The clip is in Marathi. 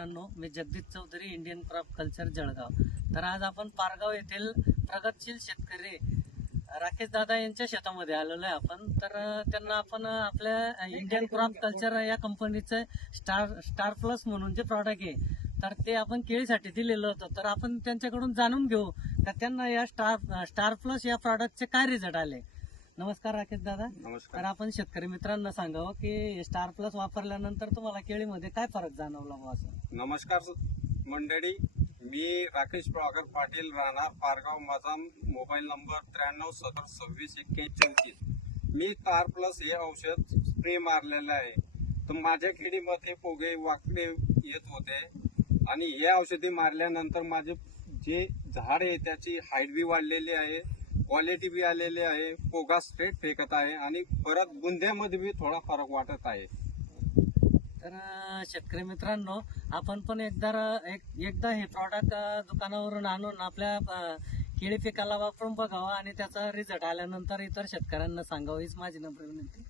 मित्रांनो मी Jagdish Chaudhari Indian crop culture Jalgaon. तर आज आपण पारगाव येथील प्रगतशील शेतकरी राकेश दादा यांच्या शेतामध्ये आलेलो आहे आपण. तर त्यांना आपण आपल्या इंडियन क्रॉप कल्चर या कंपनीचं स्टार स्टार प्लस म्हणून जे प्रॉडक्ट आहे तर ते आपण केळीसाठी दिलेलं होतं. तर आपण त्यांच्याकडून जाणून घेऊ का त्यांना या स्टार स्टार प्लस या प्रॉडक्टचे काय रिझल्ट आले? नमस्कार राकेश दादा. तर नमस्कार आपण शेतकरी मित्रांना सांगावं की स्टार प्लस वापरल्यानंतर तुम्हाला केळीमध्ये काय फरक जाणवला बुवा असं? नमस्कार मंडळी. मी राकेश प्रभाकर पाटील राहणार पारगाव माझा मोबाईल नंबर त्र्याण्णव सत्तर सव्वीस एक्क्याऐंशी मी तार प्लस हे औषध स्प्रे मारलेलं आहे. तर माझ्या खेडीमध्ये पोगे वाकडे येत होते. आणि हे औषधी मारल्यानंतर माझे जे झाड आहे त्याची हाईट बी वाढलेली आहे. क्वालिटी बी आलेली आहे पोगा स्ट्रेट फेकत आहे आणि परत बुंद्यामध्ये बी थोडा फरक वाटत आहे. तर शेतकरी मित्रांनो आपण पण एकदा एक एकदा हे प्रॉडक्ट दुकानावरून आणून आपल्या केळी पिकाला वापरून बघावं आणि त्याचा रिझल्ट आल्यानंतर इतर शेतकऱ्यांना सांगावं हीच माझी नम्र विनंती.